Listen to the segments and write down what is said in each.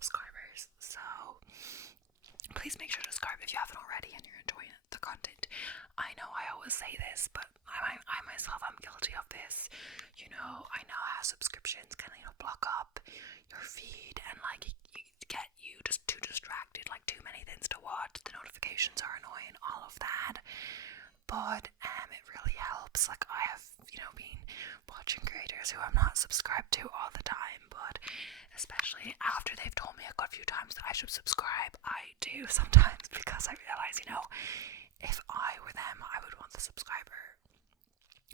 subscribers. So please make sure to subscribe if you haven't already and you're enjoying the content. I know I always say this, but I myself am guilty of this. I know how subscriptions can block up your feed and get you just too distracted, too many things to watch. The notifications are annoying, all of that. But it really helps. I have been watching creators who I'm not subscribed to all the time, but especially after they've told me a good few times that I should subscribe, I do sometimes, because I realize if I were them, I would want the subscriber.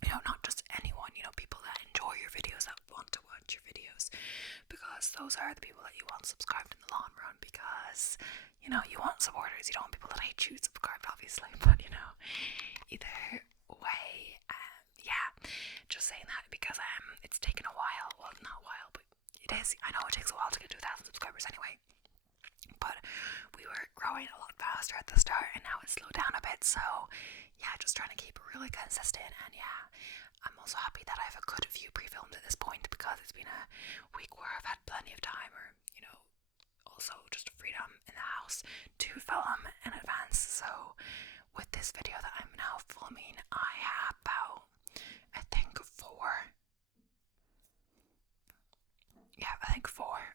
Not just anyone, people that enjoy your videos, that want to watch your videos, because those are the people that you want subscribed in the long run, because you want supporters. You don't want people that hate you subscribed, obviously, but either way, just saying that because it's taken a while. Well, not a while, but it is. I know it takes a while to get to 1,000 subscribers anyway, but we were growing a lot faster at the start, and now it's slowed down a bit. So just trying to keep it really consistent. And I'm also happy that I have a good few pre-filmed at this point, because it's been a week where I've had plenty of time, or also just freedom in the house to film in advance. So with this video that I'm now filming, I have about, I think four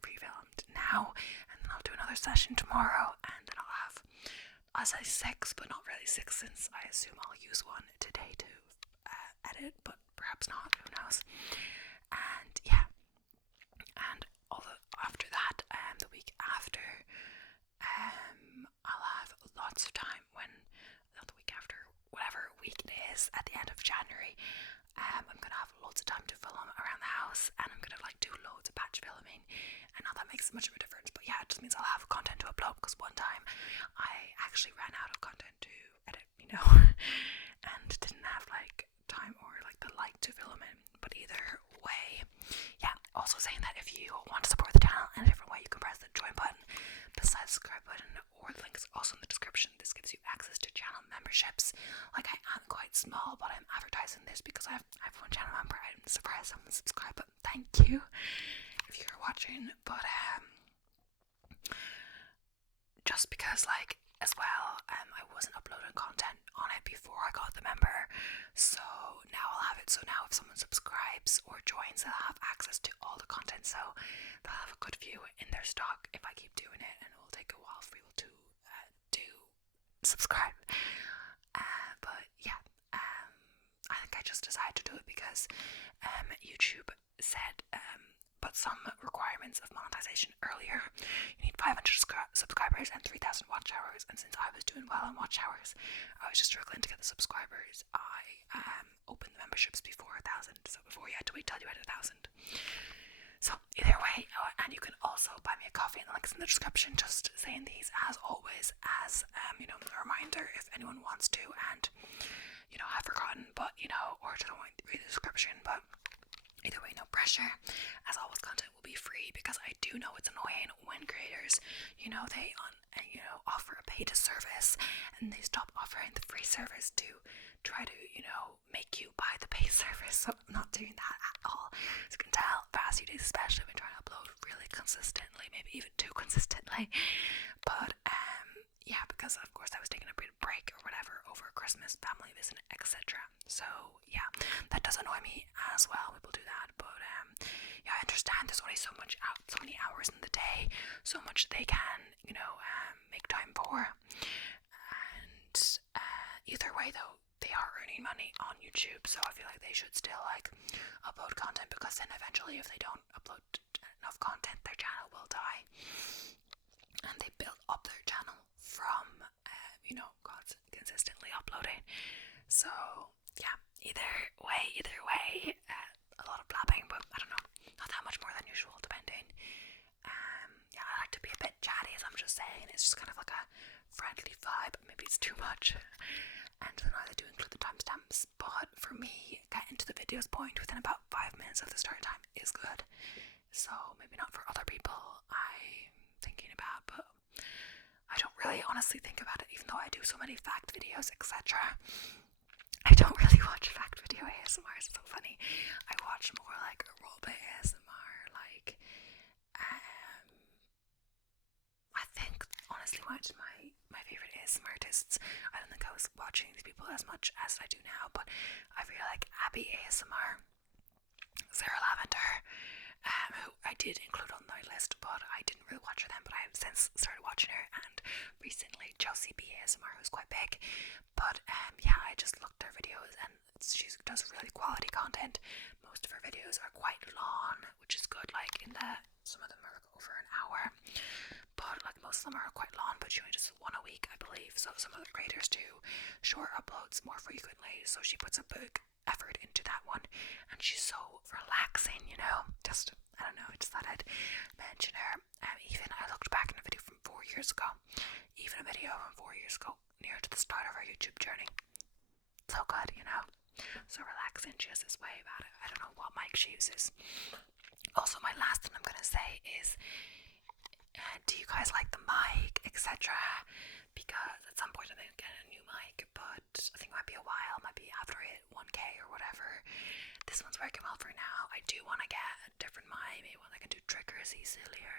pre-filmed now, and then I'll do another session tomorrow, and then I'll say 6, but not really 6, since I assume I'll use one today to edit, but perhaps not, who knows. And after that, the week after, I'll have lots of time not the week after, whatever week it is, at the end of January, I'm gonna have loads of time to film around the house, and I'm gonna do loads of batch filming, and not that makes much of a difference, but it just means I'll have content to upload, because one time I actually ran out of content to edit, and didn't have time or the to film in. But either way, also saying that if you want to support the channel in a different way, you can press the join button beside the subscribe button, or the link is also in the description. This gives you access to channel memberships. I am quite small, but I'm advertising this because I have one channel member. I'm surprised someone subscribed, but thank you if you're watching. But just because as well, I wasn't uploading content on it before I got the member, so now I'll have it. So now if someone subscribes or joins, they'll have access to all the content, so they'll have a good view in their stock if I keep doing it, and it will take a while for people to do subscribe. But I think I just decided to do it because YouTube said put some requirements of monetization earlier. You need 500 subscribers and 3,000 watch hours, and since I was doing well on watch hours, I was just struggling to get the subscribers. I opened the memberships before 1,000, so before you had to wait till you had 1,000. So either way, and you can also buy me a coffee, and the link's in the description. Just saying these as always as a reminder if anyone wants to, and I've forgotten, but or to read the description. But either way, no pressure. As always, content will be free, because I do know it's annoying when creators, they offer a paid service, and they stop offering the free service to try to, make you buy the paid service. So I'm not doing that at all. As you can tell, past few days especially, I've been trying to upload really consistently, maybe even too consistently. But because of course I was taking a bit of break or whatever over Christmas, family visit, etc. So that does annoy me as well. People do that, but I understand there's only so many hours in the day, so much they can make time for. And either way though, they are earning money on YouTube, so I feel like they should still upload content, because then eventually if they don't upload enough content, their channel will die. And they built up their channel from consistently uploading. So either way, a lot of blabbing, but I don't know, not that much more than usual, depending. I like to be a bit chatty, as I'm just saying. It's just kind of like a friendly vibe. Maybe it's too much. And then I do include the timestamps, but for me, getting to the video's point within about 5 minutes of the start time is good. So maybe not for other people, I'm thinking about, but I don't really honestly think about it, even though I do so many fact videos, etc. I don't really watch fact video ASMR, it's so funny. I watch more roleplay ASMR, I think honestly my favourite ASMR artists, I don't think I was watching these people as much as I do now, but I really like Abby ASMR, Sarah Lavender, who I did include on my list, but I didn't really watch her then, but I have since started watching her, and recently Chelsea B ASMR, who's quite big. But yeah, I just looked at her videos, and she does really quality content. Most of her videos are quite long, which is good. Like some of them are like over an hour, but like most of them are quite long. But she only does one a week, I believe. So some other creators do short uploads more frequently. So she puts a big effort into that one, and she's so relaxing. Just I don't know. I just thought I'd mention her. Even I looked back in a video from 4 years ago. Even a video from 4 years ago, near to the start of her YouTube journey. So good, So relaxing. She has this way about it. I don't know what mic she uses. Also, my last thing I'm gonna say is, do you guys like the mic, etc.? Because at some point I'm gonna get a new mic, but I think it might be a while. Might be after I hit 1K or whatever. This one's working well for now. I do want to get a different mic, maybe one that can do triggers easily or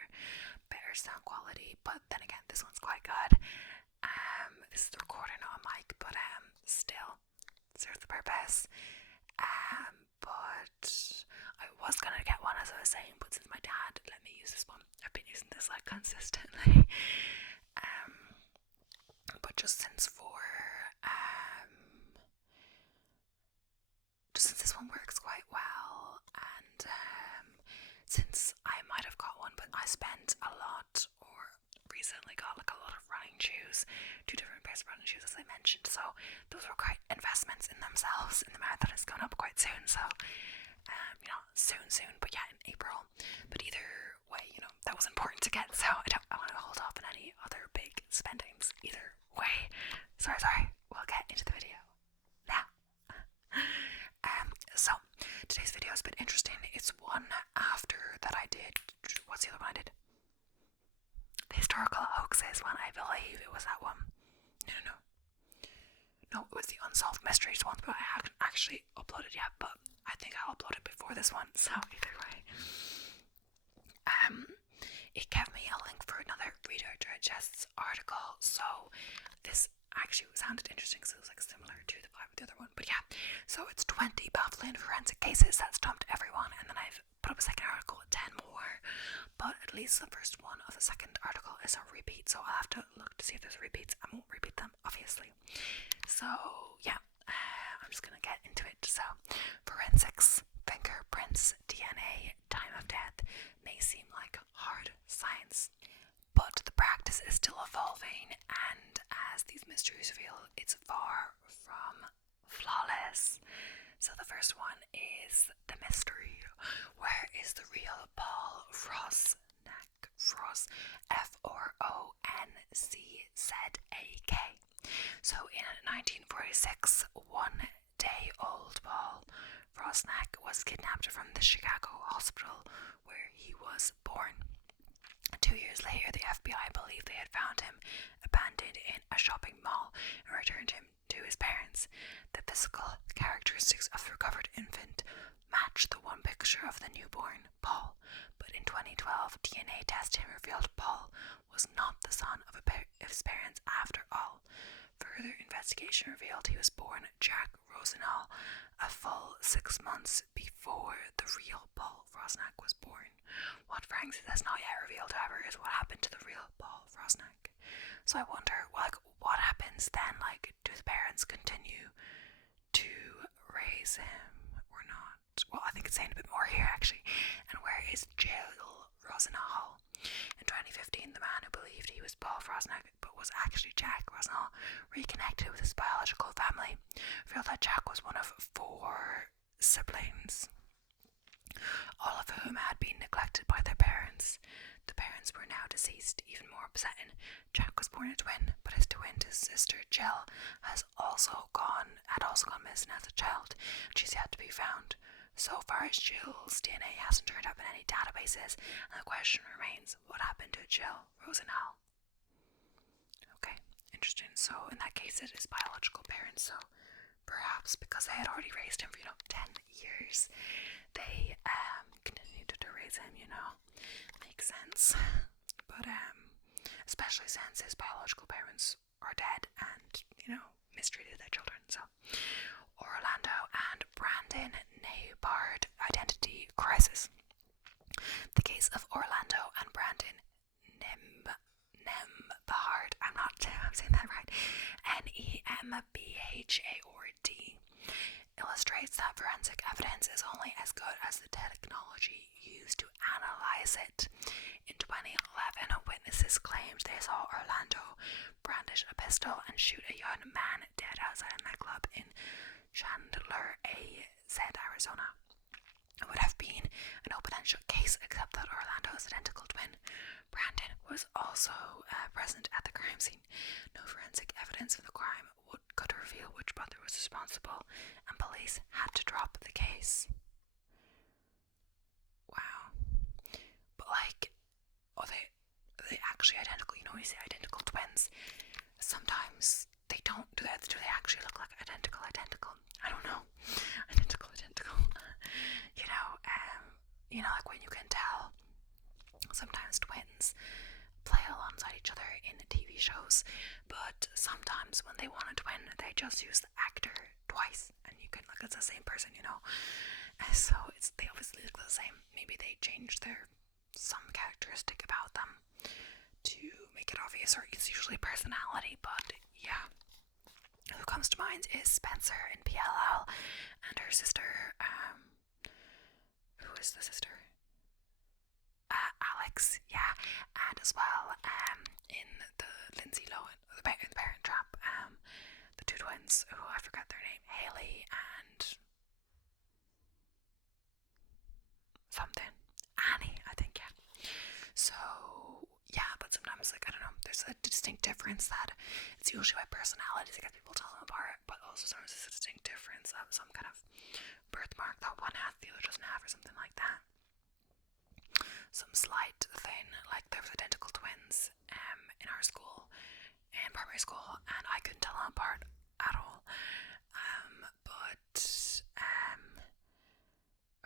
better sound quality. But then again, this one's quite good. This is the recording, not a mic, but still serves the purpose. But I was gonna get one, as I was saying, but since my dad let me use this one, I've been using this like consistently. But just since this one works quite well, and since I might have got one, but I spent a lot, or recently got like a lot of running shoes, 2 different pairs of running shoes, as I mentioned, so those were quite investments in themselves, and the marathon is coming up quite soon, so soon, but yeah, in April. But either way, that was important to get, so I want to hold off on any other big spendings either way. Sorry, we'll get into the video now. So today's video is a bit interesting. It's one after that I did. What's the other one I did? The historical hoaxes one, I believe it was that one. No, it was the unsolved mysteries one, but I haven't actually uploaded yet, but I think I'll upload it before this one, so either way. It gave me a link for another Reader Digests article, so this actually sounded interesting because it was like similar to the vibe of the other one, but yeah. So it's 20 baffling forensic cases that stumped everyone, and then I've put up a second article with 10 more, but at least the first one of the second article is a repeat, so I'll have to look to see if there's repeats. I won't repeat them, obviously. So yeah, I'm just gonna get into it. So forensics, fingerprints, DNA, time of death may seem like hard science, but the practice is still evolving, and as these mysteries reveal, it's far from flawless. So the first one is the mystery. Where is the real Paul Frosnack? F-R-O-N-C-Z-A-K. So in 1946, 1-day-old Paul Frosnack was kidnapped from the Chicago hospital where he was born. 2 years later, the FBI believed they had found him abandoned in a shopping mall and returned him to his parents. The physical characteristics of the recovered infant matched the one picture of the newborn Paul, but in 2012, DNA testing revealed Paul was not the son of his parents after all. Further investigation revealed he was born Jack Rosenhall a full 6 months before the real Paul Frosnack was born. What Franks has not yet revealed, however, is what happened to the real Paul Frosnack. So I wonder, what happens then? Do the parents continue to raise him or not? Well, I think it's saying a bit more here, actually. And where is Jill Rosenhall? In 2015, the man who believed he was Paul Frosnack but was actually Jack Rosenhall reconnected with his biological family, revealed that Jack was one of 4 siblings, all of whom had been neglected by their parents. The parents were now deceased. Even more upsetting, Jack was born a twin, but his twin sister Jill had also gone missing as a child. She's yet to be found. So far as Jill's DNA hasn't turned up in any databases, and the question remains, what happened to Jill Rosenhall? Okay, interesting. So in that case, it is biological parents, so perhaps because they had already raised him for 10 years, they continued to raise him, makes sense. But especially since his biological parents are dead and, mistreated their children. So, Orlando and Brandon Nembhard identity crisis. The case of Orlando and Brandon Nembhard, I'm saying that right, Nembhard, illustrates that forensic evidence is only as good as the technology used to analyze it. In 2011, witnesses claimed they saw Orlando brandish a pistol and shoot a young man dead outside a nightclub in Chandler, Arizona. It would have been an open and shut case, except that Orlando's identical twin, Brandon, was also present at the crime scene. No forensic evidence of the crime could reveal which brother was responsible, and police had to drop the case. Wow. But are they actually identical? You see identical twins. Sometimes they don't do that. Do they actually look like identical? I don't know. Identical. Like when you can tell sometimes twins play alongside each other in TV shows, but sometimes when they want a twin, they just use the actor twice, and you can look, it's the same person, So they obviously look the same. Maybe they changed some characteristic about them to make it obvious, or it's usually personality, but yeah. Who comes to mind is Spencer in PLL and her sister, who is the sister? Alex, yeah, and as well, in the Lindsay Lohan, the Parent Trap, the two twins, who I forgot their name, Haley and something, Annie, I think, yeah. So, yeah, but sometimes, I don't know, there's a distinct difference that it's usually by personalities that get people tell them apart, but also sometimes there's a distinct difference of some kind of birthmark that one has, the other doesn't have, or something like that. Some slight thing, like there was identical twins in our school, in primary school, and I couldn't tell them apart at all. But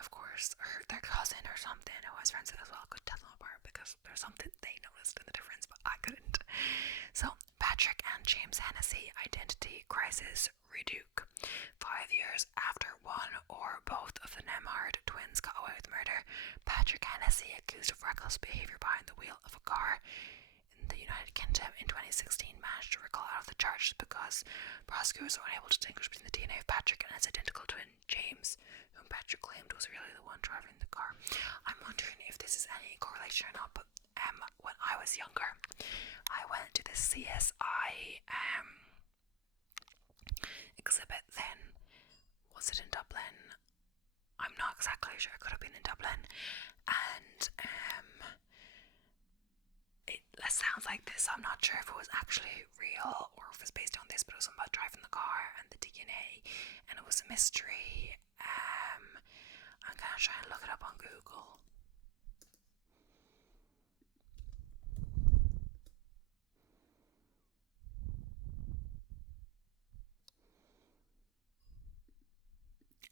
of course, their cousin or something who I was friends with as well could tell them apart because there's something they noticed in the difference, but I couldn't. So, Patrick and James Hennessy identity crisis reduke. 5 years after one or both of the Nembhard twins got away with murder, Patrick Hennessy, accused of reckless behaviour behind the wheel of a car in the United Kingdom in 2016, managed to wriggle out of the charges because prosecutors were unable to distinguish between the DNA of Patrick and his identical twin, James, whom Patrick claimed was really the one driving the car. I'm wondering if this is any correlation or not, but when I was younger, I went to the CSI exhibit then. Was it in Dublin? I'm not exactly sure. It could have been in Dublin. And it sounds like this. I'm not sure if it was actually real or if it's based on this, but it was about driving the car and the DNA, and it was a mystery. I'm gonna try and look it up on Google.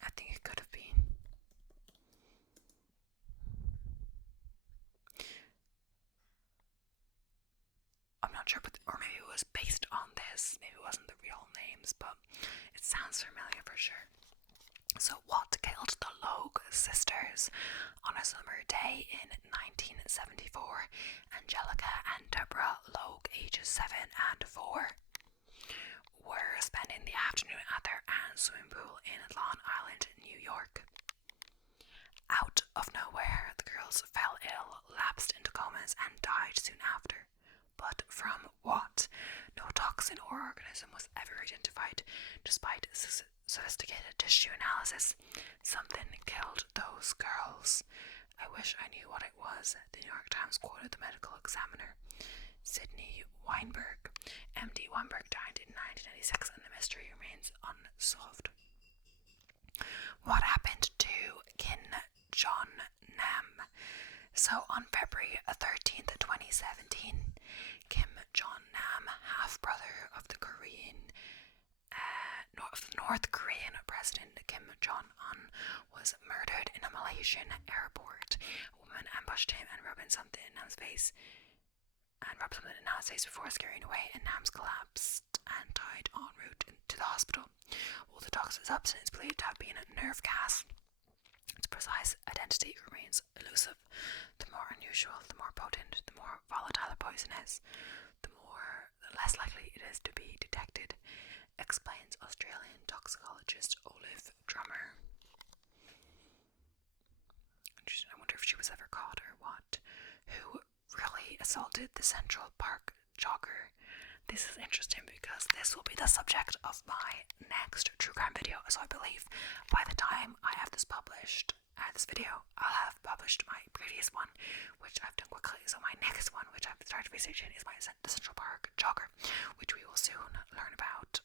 I think it could have been. I'm not sure, or maybe it was based on this. Maybe it wasn't the real names, but it sounds familiar for sure. So, what killed the Logue sisters? On a summer day in 1974, Angelica and Deborah Logue, ages 7 and 4, were spending the afternoon at their aunt's swimming pool in Long Island, New York. Out of nowhere, the girls fell ill, lapsed into comas, and died soon after. But from what? No toxin or organism was ever identified, despite sophisticated tissue analysis. Something killed those girls. I wish I knew what it was. The New York Times quoted the medical examiner, Sidney Weinberg. MD Weinberg died in 1996, and the mystery remains unsolved. What happened to Kim Jong Nam? So on February 13th, 2017, Kim Jong Nam, half-brother of the North Korean President Kim Jong-un, was murdered in a Malaysian airport. A woman ambushed him and rubbed something in Nam's face. and robbed someone in Nam's face before scaring away, and Nams collapsed and died en route to the hospital. While the toxic substance is believed to have been a nerve gas, its precise identity remains elusive. The more unusual, the more potent, the more volatile a poison is, the less likely it is to be detected, explains Australian toxicologist Olive Drummer. I wonder if she was ever caught or what. Who really assaulted the Central Park jogger? This is interesting because this will be the subject of my next true crime video. So I believe by the time I have this published, this video, I'll have published my previous one, which I've done quickly. So my next one, which I've started researching, is the Central Park jogger, which we will soon learn about.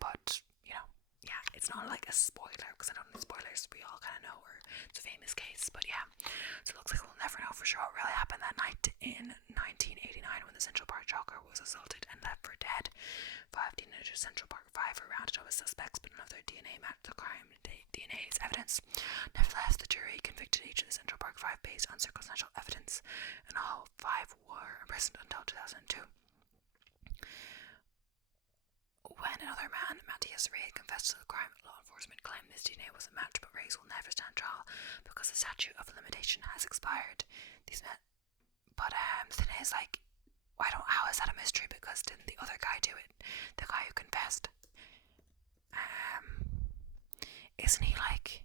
But you know, yeah, it's not like a spoiler because I don't need spoilers. We all kind of know it's a famous case, but yeah. So it looks like we'll never know for sure what really happened that night in 1989 when the Central Park jogger was assaulted and left for dead. 5 teenagers Central Park 5 were rounded up as suspects, but none of their DNA matched the crime DNA's evidence. Nevertheless, the jury convicted each of the Central Park 5 based on circumstantial evidence, and all 5 were imprisoned until 2002. When another man, Matthias Ray, confessed to the crime, law enforcement claimed his DNA was a match, but Ray's will never stand trial because the statute of limitation has expired. The thing is, like, how is that a mystery? Because didn't the other guy do it? The guy who confessed. Isn't he like?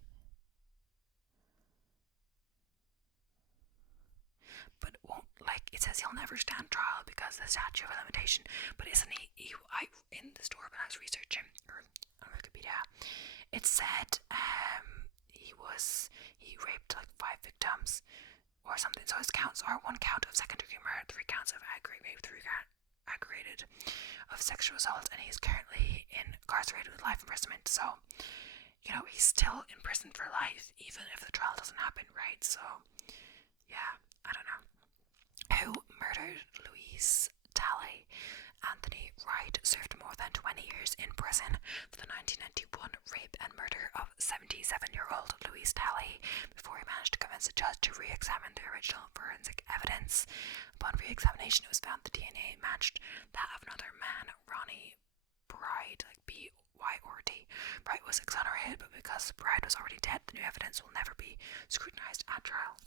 But won't, like, it says he'll never stand trial because of the statute of limitation. But isn't he? In the store when I was researching, or on Wikipedia, it said he raped like 5 victims or something. So his counts are 1 count of second-degree murder, 3 counts of aggravated rape, 3 aggravated of sexual assault, and he's currently incarcerated with life imprisonment. So, you know, he's still in prison for life, even if the trial doesn't happen, right? So, yeah, I don't know. Who murdered Louise Talley? Anthony Wright served more than 20 years in prison for the 1991 rape and murder of 77-year-old Louise Talley before he managed to convince the judge to re-examine the original forensic evidence. Upon re-examination, it was found the DNA matched that of another man, Ronnie Bride, like B-Y-R-D. Bride was exonerated, but because Bride was already dead, the new evidence will never be scrutinized at trial.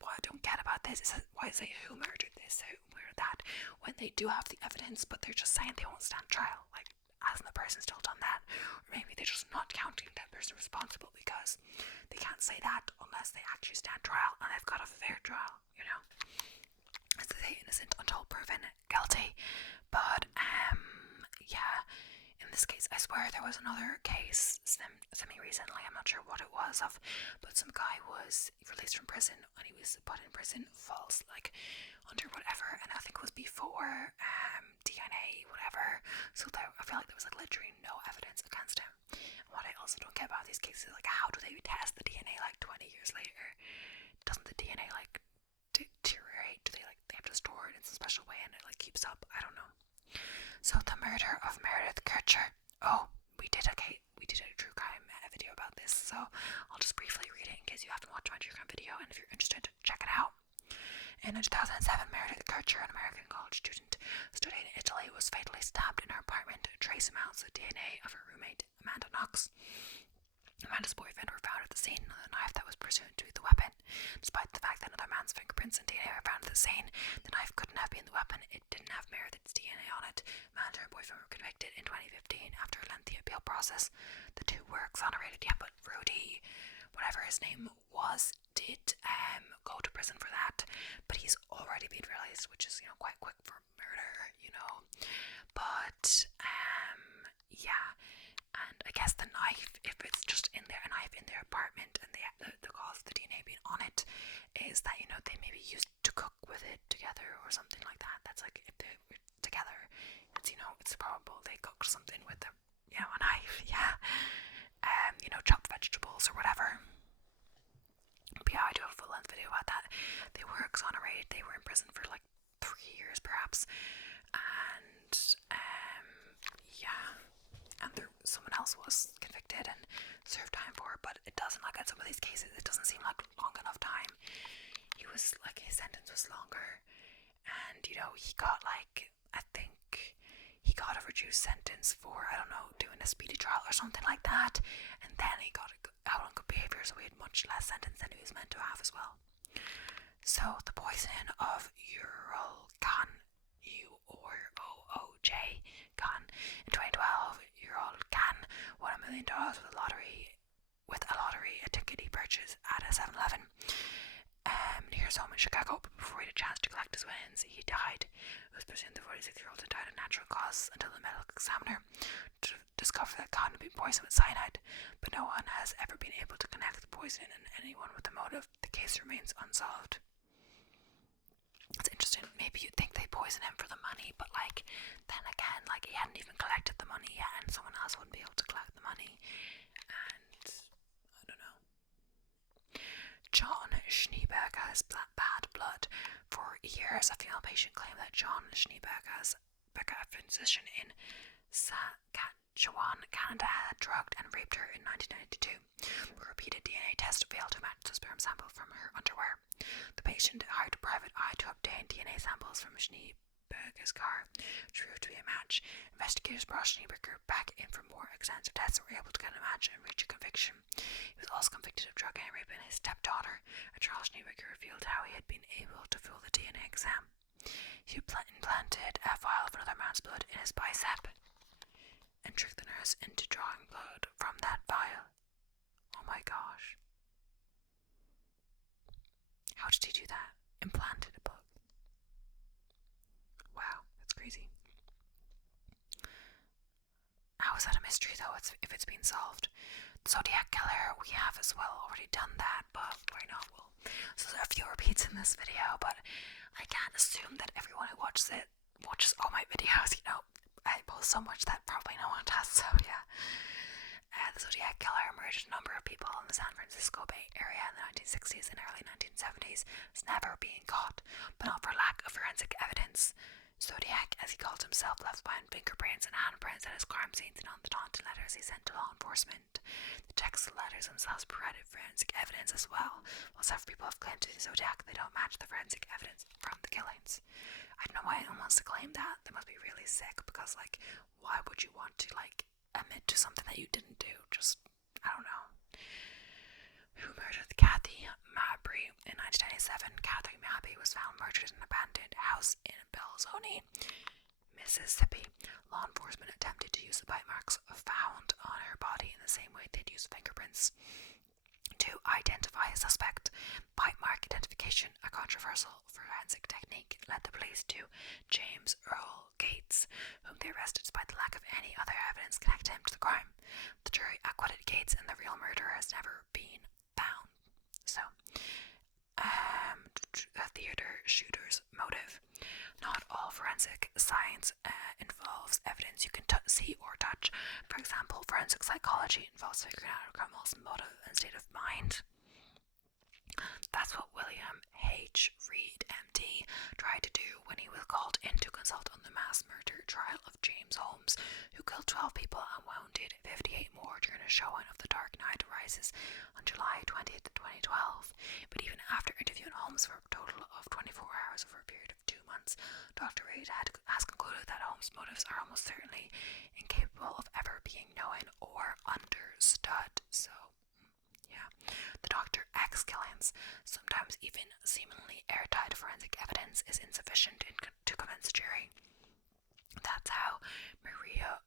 What I don't get about this is why say who murdered this, who murdered that, when they do have the evidence, but they're just saying they won't stand trial. Like, hasn't the person still done that? Or maybe they're just not counting that person responsible because they can't say that unless they actually stand trial and they've got a fair trial, you know? As they say, innocent until proven guilty. But, yeah, in this case, I swear there was another case semi-recently, I'm not sure what it was of, but some guy was released from prison and he was put in prison false, like, under whatever, and I think it was before DNA, whatever, so I feel like there was, like, literally no evidence against him. And what I also don't get about these cases is, like, how do they test the DNA, like, 20 years later? Doesn't the DNA, like, deteriorate? Do they, like, they have to store it in some special way and it, like, keeps up? I don't know. So the murder of Meredith Kircher. Oh, we did a true crime video about this, so I'll just briefly read it in case you haven't watched my true crime video, and if you're interested, check it out. In 2007, Meredith Kircher, an American college student studying in Italy, was fatally stabbed in her apartment. Trace amounts of DNA of her roommate, Amanda Knox, Amanda's boyfriend, were found at the scene, and the knife that was presumed to be the weapon. Despite the fact that another man's fingerprints and DNA were found at the scene, the knife couldn't have been the weapon. It didn't have Meredith's DNA on it. Amanda and her boyfriend were convicted in 2015 after a lengthy appeal process. The 2 were exonerated, yeah, but Rudy, whatever his name was, did go to prison for that, but he's already been released, which is, you know, quite quick for murder, you know. But yeah, and I guess the knife, if it's just in there, a knife in their apartment, and the cause of the DNA being on it is that, you know, they maybe used to cook with it together or something like that. That's like, if they were together, it's, you know, it's probable they cooked something with them, you know, a knife, yeah. You know, chopped vegetables or whatever. But yeah, I do have a full length video about that. They were exonerated. They were in prison for like 3 years perhaps, and yeah, and someone else was convicted and served time for it, but it doesn't, like, in some of these cases, it doesn't seem like long enough time. He was, like, his sentence was longer and he got I think he got a reduced sentence for, I don't know, doing a speedy trial or something like that, and then he got out on good behaviour, so he had much less sentence than he was meant to have as well. So the poisoning of Urolcan, UROOJ Can, in 2012, Urolcan won $1 million with a lottery ticket he purchased at a 7-Eleven near his home in Chicago. But before he had a chance to collect his winnings, he died. It was presumed the 46-year-old had died of natural causes until the medical examiner discovered that Khan had been poisoned with cyanide, but no one has ever been able to connect the poison and anyone with the motive. The case remains unsolved. It's interesting. Maybe you'd think they poison him for the money, but then again, he hadn't even collected the money yet, and someone else wouldn't be able to collect the money. And I don't know. John Schneeberger's bad blood. For years, a female patient claimed that John Schneeberger's a physician in Saskatchewan, Canada, had drugged and raped her in 1992. A repeated DNA test failed to match the sperm sample from her underwear. The patient hired a private eye to obtain DNA samples from Schneeberger's car, which proved to be a match. Investigators brought Schneeberger back in for more extensive tests and were able to get a match and reach a conviction. He was also convicted of drugging and raping his stepdaughter. At trial, Schneeberger revealed how he had been able to fool the DNA exam. He implanted a vial of another man's blood in his bicep and tricked the nurse into drawing blood from that vial. Oh my gosh. How did he do that? Implanted a bug. Wow, that's crazy. How is that a mystery though, if it's been solved? Zodiac Killer, we have as well already done that, but why not? So there are a few repeats in this video, but I can't assume that everyone who watches all my videos. I post so much that probably no one does, so yeah. The Zodiac Killer murdered a number of people in the San Francisco Bay Area in the 1960s and early 1970s. It's never being caught, but not for lack of forensic evidence. Zodiac, as he called himself, left behind fingerprints and handprints at his crime scenes and on the taunting letters he sent to law enforcement. The text of the letters themselves provided forensic evidence as well. While several people have claimed to be Zodiac, they don't match the forensic evidence from the killings. I don't know why anyone wants to claim that. They must be really sick, because why would you want to admit to something that you didn't do? Just, I don't know. Who murdered Kathy Mabry in 1997? Kathy Mabry was found murdered in an abandoned house in Belzoni, Mississippi. Law enforcement attempted to use the bite marks found on her body in the same way they'd use fingerprints to identify a suspect. Bite mark identification, a controversial forensic technique, led the police to James Earl Gates, whom they arrested despite the lack of any other evidence connecting him to the crime. The jury acquitted Gates, and the real murderer has never been found. So, the theater shooter's motive. Not all forensic science involves evidence you can see or touch. For example, forensic psychology involves figuring out a criminal's motive and state of mind. That's what William H. Reed, MD, tried to do when he was called in to consult on the mass murder trial of James Holmes, who killed 12 people and wounded 58 more during a showing of The Dark Knight Rises on July 20th, 2012. But even after interviewing Holmes for a total of 24 hours over a period of 2 months, Dr. Reed has concluded that Holmes' motives are almost certainly incapable of ever being known or understood. So, yeah. The Dr. X killings, sometimes even seemingly airtight forensic evidence, is insufficient to convince a jury. That's how Mario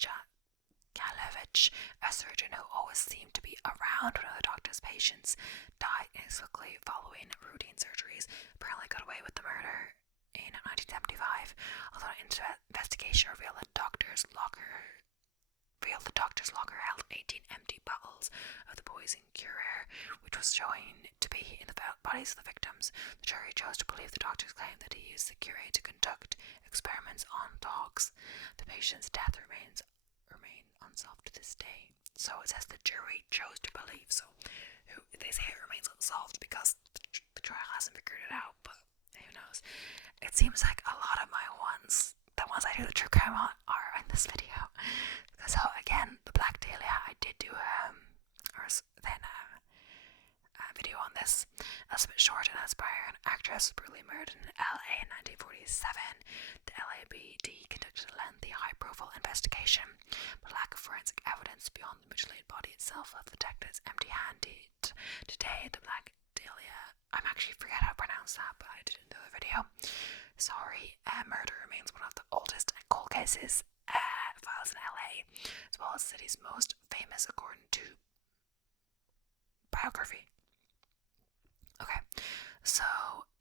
Galevich, a surgeon who always seemed to be around one of the doctor's patients, died inexplicably following routine surgeries, apparently got away with the murder in 1975, although an investigation revealed the doctor's locker held 18 empty bottles of the poison cure, which was showing to be in the bodies of the victims. The jury chose to believe the doctor's claim that he used the cure to conduct experiments on dogs. The patient's death remain unsolved to this day. So it says the jury chose to believe. So they say it remains unsolved because the trial hasn't figured it out, but who knows. It seems like a lot of my ones, the ones I do the true crime on, are in this video. So again, the Black Dahlia, I did do video on this. Elizabeth Short, an aspiring actress, brutally murdered in LA in 1947. The LAPD conducted a lengthy, high-profile investigation, but lack of forensic evidence beyond the mutilated body itself left detectives empty-handed. Today, the Black Dahlia, I'm actually forget how to pronounce that, but I did it in the other video. Sorry, murder remains one of the oldest cold cases files in LA, as well as the city's most famous, according to biography. Okay, so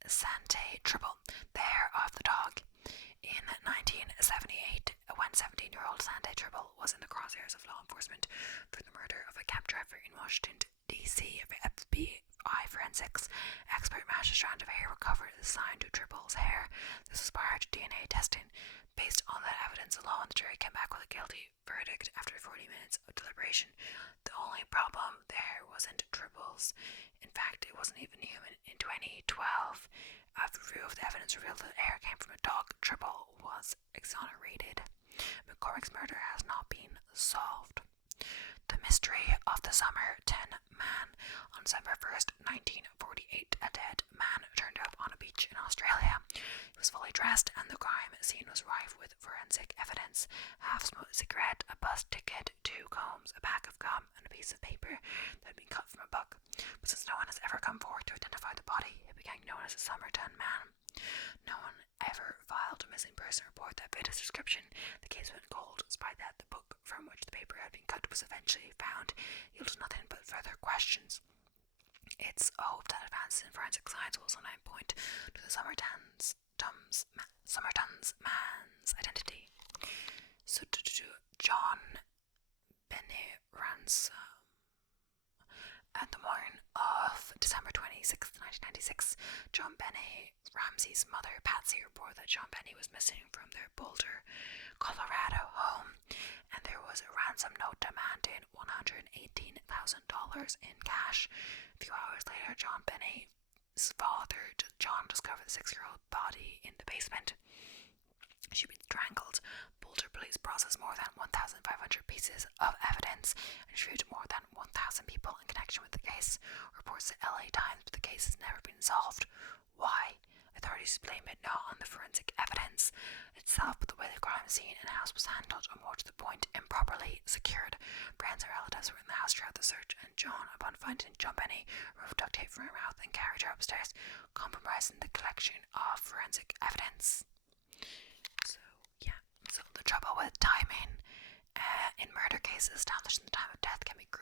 Sante Tribble, the hair of the dog. In 1978, when 17-year-old Sante Tribble was in the crosshairs of law enforcement for the murder of a cab driver in Washington, D.C. FBI forensics expert matched a strand of hair recovered assigned to Tribble's hair. This was prior to DNA testing. Based on that evidence alone, the jury came back with a guilty verdict after 40 minutes of deliberation. The only problem there wasn't Tribble's. In fact, it wasn't even human. In 2012, after review of the evidence revealed that the hair came from a dog, Tribble was exonerated. McCormick's murder has not been solved. The mystery of the summer 10 man. On December 1st, 1948, a dead man turned up on a beach in Australia. He was fully dressed, and the crime scene was rife with forensic evidence: a half-smoked cigarette, a bus ticket, 2 combs, a pack of gum, and a piece of paper that had been cut from a book. But since no one has ever come forward to identify the body, it became known as the Summer 10 Man. No one ever filed a missing person report that fit his description. The case went cold, despite that the book from which the paper had been cut was eventually found, yielded nothing but further questions. It's hoped that advances in forensic science will someday point to the Summer 10's man's identity. So, John Benny Ransom. At the morning of December 26, 1996, John Benny Ramsay's mother, Patsy, reported that John Benny was missing from their Boulder, Colorado home, and there was a ransom note demanding $118,000 in cash. A few hours later, John Benny's father, John, discovered the 6-year-old body in the basement. She'd been strangled. Boulder police processed more than 1,500 pieces of evidence and interviewed more than 1,000 people in connection with the case. Reports the LA Times, but the case has never been solved. Why? Authorities blame it not on the forensic evidence itself, but the way the crime scene and house was handled, or more to the point, improperly secured. Friends and relatives were in the house throughout the search, and John, upon finding John Benny, removed duct tape from her mouth and carried her upstairs, compromising the collection of forensic evidence. So the trouble with timing in murder cases, establishing the time of death can be a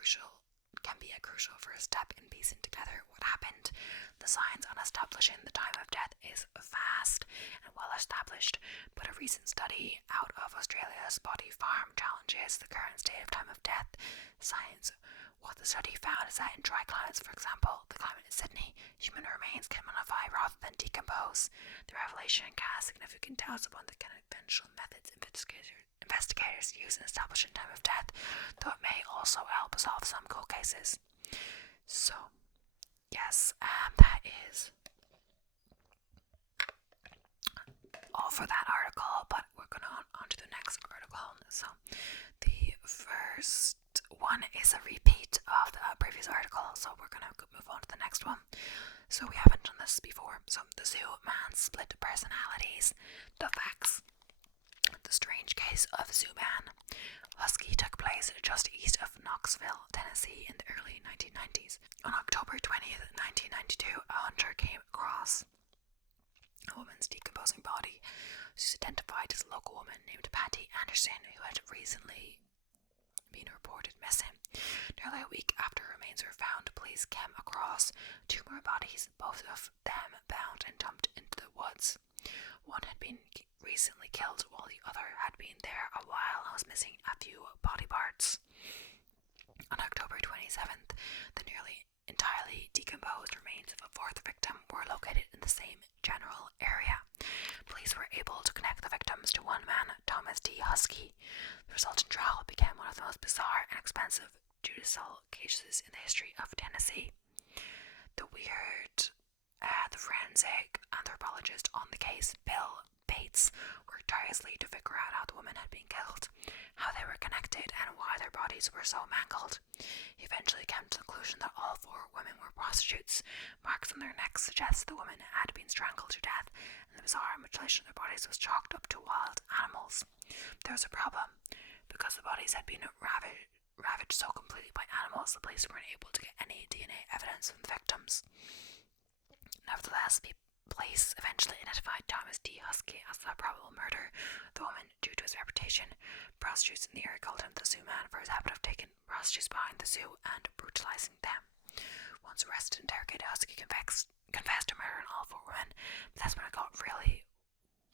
crucial first step in piecing together what happened. The science on establishing the time of death is vast and well established, but a recent study out of Australia's Body Farm challenges the current state of time of death science. What the study found is that in dry climates, for example, the climate in Sydney, human remains can mummify rather than decompose. The revelation casts significant doubts upon the conventional methods investigators use in establishing time of death, though it may also help solve some cold cases. So, yes, that is all for that article, but we're going on to the next article. So, the first one is a repeat of the previous article, so we're going to move on to the next one. So we haven't done this before. So the zoo man split personalities. The facts. The strange case of Zoo Man. Husky took place just east of Knoxville, Tennessee in the early 1990s. On October 20th, 1992, a hunter came across a woman's decomposing body. She was identified as a local woman named Patty Anderson, who had recently been reported missing. Nearly a week after remains were found, police came across 2 more bodies, both of them bound and dumped into the woods. One had been recently killed, while the other had been there a while and was missing a few body parts. On October 27th, the nearly entirely decomposed remains of a 4th victim were located in the same general area. Police were able to connect the victims to one man, Thomas D. Husky. The resulting trial became one of the most bizarre and expensive judicial cases in the history of Tennessee. The forensic anthropologist on the case, Bill Bates, worked tirelessly to figure out how the women had been killed, how they were connected, and why their bodies bodies were so mangled. He eventually came to the conclusion that all 4 women were prostitutes. Marks on their necks suggest the women had been strangled to death, and the bizarre mutilation of their bodies was chalked up to wild animals. There was a problem. Because the bodies had been ravaged so completely by animals, the police weren't able to get any DNA evidence from the victims. Nevertheless, police eventually identified Thomas D. Husky as the probable murderer. The woman, due to his reputation, prostitutes in the area called him the Zoo Man for his habit of taking prostitutes behind the zoo and brutalizing them. Once arrested and interrogated, Husky confessed to murdering all 4 women, but that's when it got really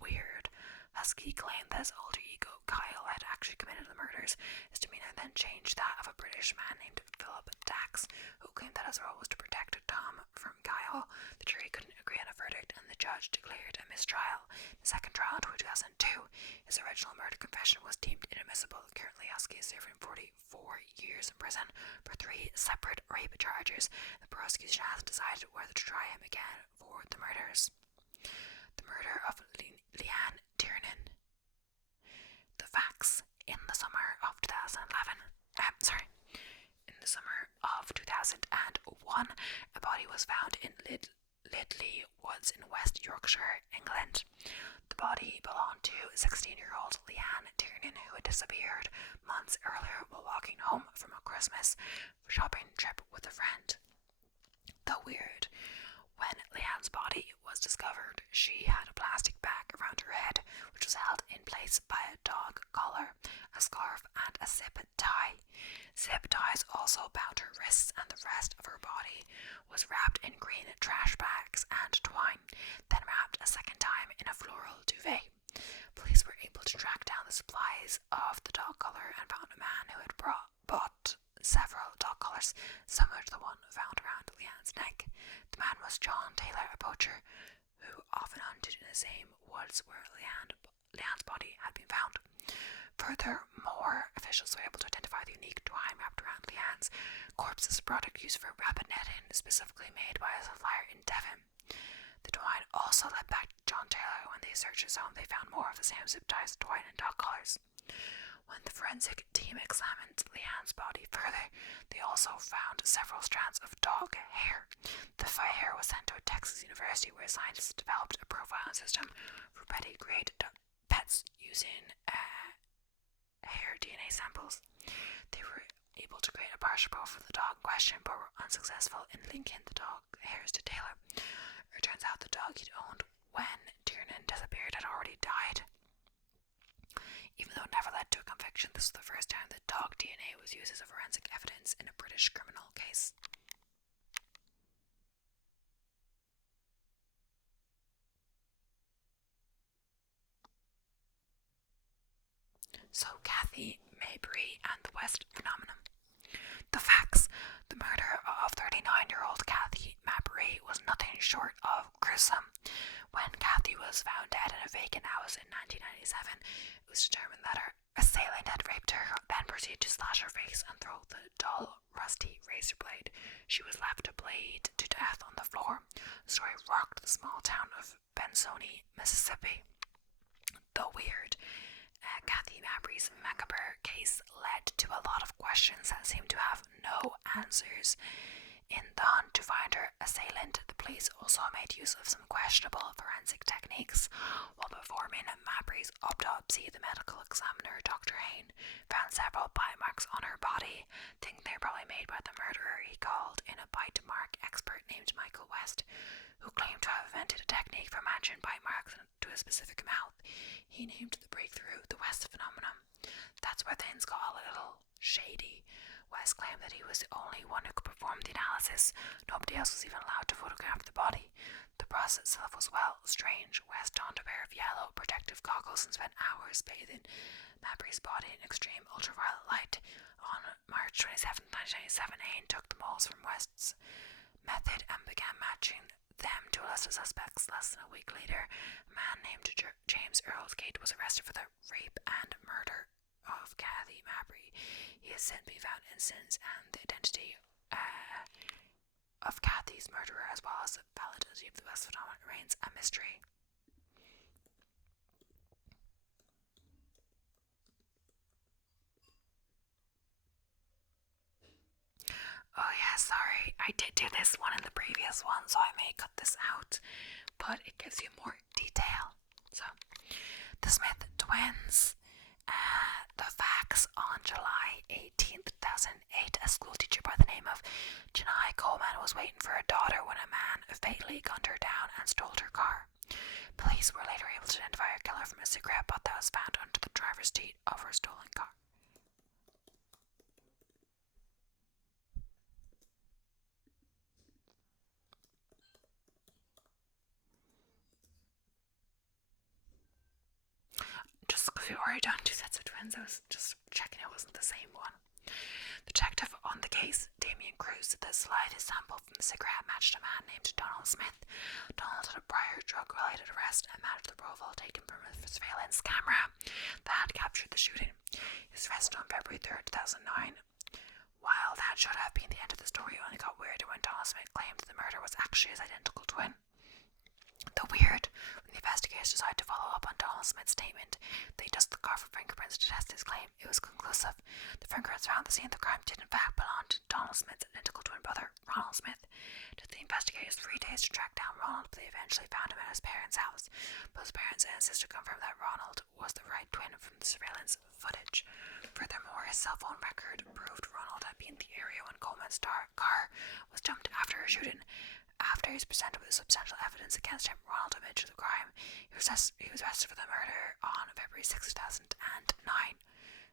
weird. Husky claimed that his alter ego, Kyle, had actually committed the murders. His demeanor then changed that of a British man named Philip Dax, who claimed that his role was to protect Tom from Kyle. The jury couldn't agree on a verdict, and the judge declared a mistrial. The second trial in 2002, his original murder confession was deemed inadmissible. Currently, Husky is serving 44 years in prison for 3 separate rape charges. The prosecution has decided whether to try him again for the murders. The murder of Tian. The facts: in the summer of 2001, a body was found in Lidley Woods in West Yorkshire, England. The body belonged to 16-year-old Leanne Tiernan, who had disappeared months earlier while walking home from a Christmas shopping trip with a friend. Though weird, when Leanne's body was discovered, she had a plastic bag around her head, which was held in place by a dog collar, a scarf, and a zip tie. Zip ties also bound her wrists, and the rest of her body was wrapped in green trash bags and twine, then wrapped a second time in a floral duvet. Police were able to track down the supplies of the dog collar and found a man who had bought several dog collars similar to the one found around Leanne's neck. The man was John Taylor, a poacher who often hunted in the same woods where Leanne's body had been found. Furthermore, officials were able to identify the unique twine wrapped around Leanne's corpse as a product used for rabbit netting, specifically made by a supplier in Devon. The twine also led back to John Taylor. When they searched his home, they found more of the same zip ties, twine, and dog collars. When the forensic team examined Leanne's body further, they also found several strands of dog hair. The hair was sent to a Texas university where scientists developed a profiling system for pedigreed pets using hair DNA samples. They were able to create a partial profile of the dog in question, but were unsuccessful in linking the dog hairs to Taylor. It turns out the dog he'd owned when Tiernan disappeared had already died. Even though it never led to a conviction, this was the first time that dog DNA was used as a forensic evidence in a British criminal case. So, Kathy Mabry and the West phenomenon. The facts: the murder of 39-year-old Kathy Mabry was nothing short of gruesome. When Kathy was found dead in a vacant house in 1997, it was determined that her assailant had raped her, then proceeded to slash her face and throw the dull, rusty razor blade. She was left to bleed to death on the floor. The story rocked the small town of Benson, Mississippi. Though weird, Kathy Mabry's macabre case led to a lot of questions that seemed to have no answers. In the hunt to find her assailant, the police also made use of some questionable forensic techniques. While performing Mabry's autopsy, the medical examiner, Dr. Hain, found several bite marks on her body, thinking they were probably made by the murderer. He called in a bite mark expert named Michael West, who claimed to have invented a technique for matching bite marks to a specific mouth. He named the breakthrough the West phenomenon. That's where things got a little shady. West claimed that he was the only one who could perform the analysis. Nobody else was even allowed to photograph the body. The process itself was, well, strange. West donned a pair of yellow protective goggles and spent hours bathing Mabry's body in extreme ultraviolet light. On March 27, 1997, Hain took the moles from West's method and began matching them to a list of suspects. Less than a week later, a man named James Earlsgate was arrested for the rape and murder of Kathy Mabry. He has since been found innocent, and the identity of Kathy's murderer, as well as the validity of the West phenomenon, remains a mystery. Yeah, sorry, I did do this one in the previous one, so I may cut this out, but it gives you more detail. So, the Smith twins. The facts: on July 18th, 2008, a schoolteacher by the name of Janai Coleman was waiting for her daughter when a man fatally gunned her down and stole her car. Police were later able to identify her killer from a cigarette butt that was found under the driver's seat of her stolen car. Just because we've already done two sets of twins, I was just checking it wasn't the same one. The detective on the case, Damien Cruz, said the slightest sample from the cigarette matched a man named Donald Smith. Donald had a prior drug-related arrest and matched the profile taken from a surveillance camera that had captured the shooting. He was arrested on February 3rd, 2009. While that should have been the end of the story, it only got weirder when Donald Smith claimed the murder was actually his identical twin. The weird, when the investigators decided to follow up on Donald Smith's statement, they dusted the car for fingerprints to test his claim. It was conclusive. The fingerprints found at the scene of the crime did in fact belong to Donald Smith's identical twin brother, Ronald Smith. It took the investigators 3 days to track down Ronald, but they eventually found him at his parents' house. Both his parents and his sister confirmed that Ronald was the right twin from the surveillance footage. Furthermore, his cell phone record proved Ronald had been in the area when Coleman's car was jumped after her shooting. After he was presented with substantial evidence against him, Ronald admitted to the crime. He was arrested for the murder on February 6, 2009.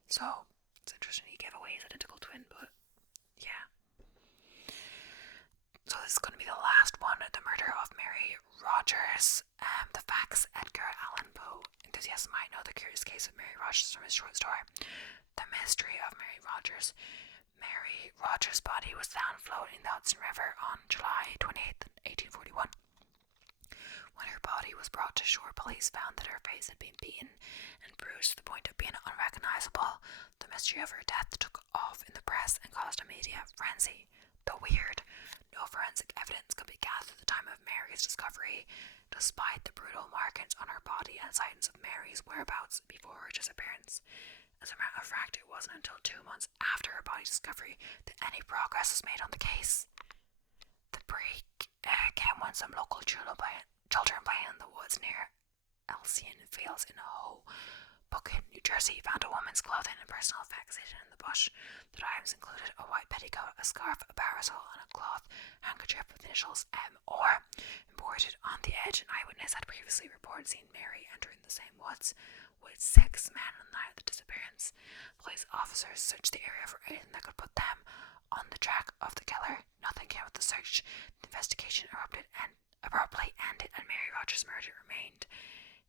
So, it's interesting he gave away his identical twin, but yeah. So this is going to be the last one, the murder of Mary Rogers. The facts: Edgar Allan Poe enthusiasts might know the curious case of Mary Rogers from his short story, The Mystery of Mary Rogers. Mary Rogers' body was found floating in the Hudson River on July 28, 1841. When her body was brought to shore, police found that her face had been beaten and bruised to the point of being unrecognizable. The mystery of her death took off in the press and caused a media frenzy. The weird: no forensic evidence could be gathered at the time of Mary's discovery, despite the brutal markings on her body and sightings of Mary's whereabouts before her disappearance. As a matter of fact, it wasn't until 2 months after her body discovery that any progress was made on the case. The break came when some local children playing in the woods near Alcyon Fields in Hoboken, New Jersey, found a woman's clothing and personal effects hidden in the bush. The items included a white petticoat, a scarf, a parasol, and a cloth handkerchief with initials M.R. embroidered on the edge. An eyewitness had previously reported seeing Mary entering the same woods with 6 men on the night of the disappearance. Police officers searched the area for anything that could put them on the track of the killer. Nothing came of the search. The investigation abruptly ended, and Mary Rogers' murder remained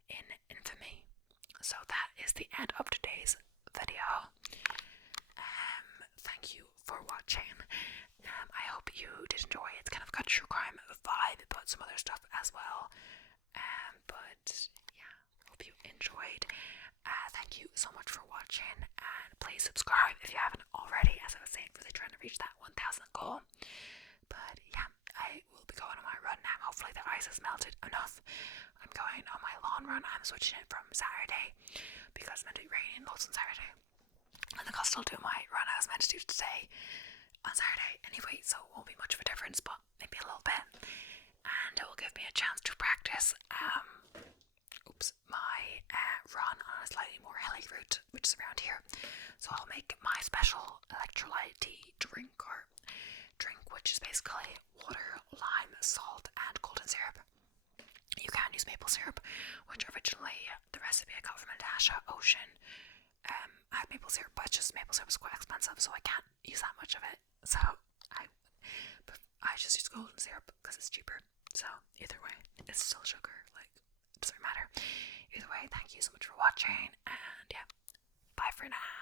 in infamy. So that is the end of today's video. Thank you for watching. I hope you did enjoy it. It's kind of got a true crime vibe, but some other stuff as well. But yeah, hope you enjoyed. Thank you so much for watching, and please subscribe if you haven't already. As I was saying, really trying to reach that 1,000 goal. But yeah, I will be going on my run now. Hopefully the ice has melted enough. I'm going on my lawn run. I'm switching it from Saturday because it's meant to be raining loads on Saturday. I think I'll still do my run I was meant to do today on Saturday anyway, so it won't be much of a difference, but maybe a little bit. And it will give me a chance to practice my run on a slightly more hilly route, which is around here. So I'll make my special electrolyte tea drink, which is basically water, lime, salt, and golden syrup. You can use maple syrup, which originally the recipe I got from Natasha Ocean. I had maple syrup, but maple syrup is quite expensive, so I can't use that much of it. So I just use golden syrup because it's cheaper. So either way, it's still sugar. Like, it doesn't matter. Either way, thank you so much for watching, and yeah, bye for now.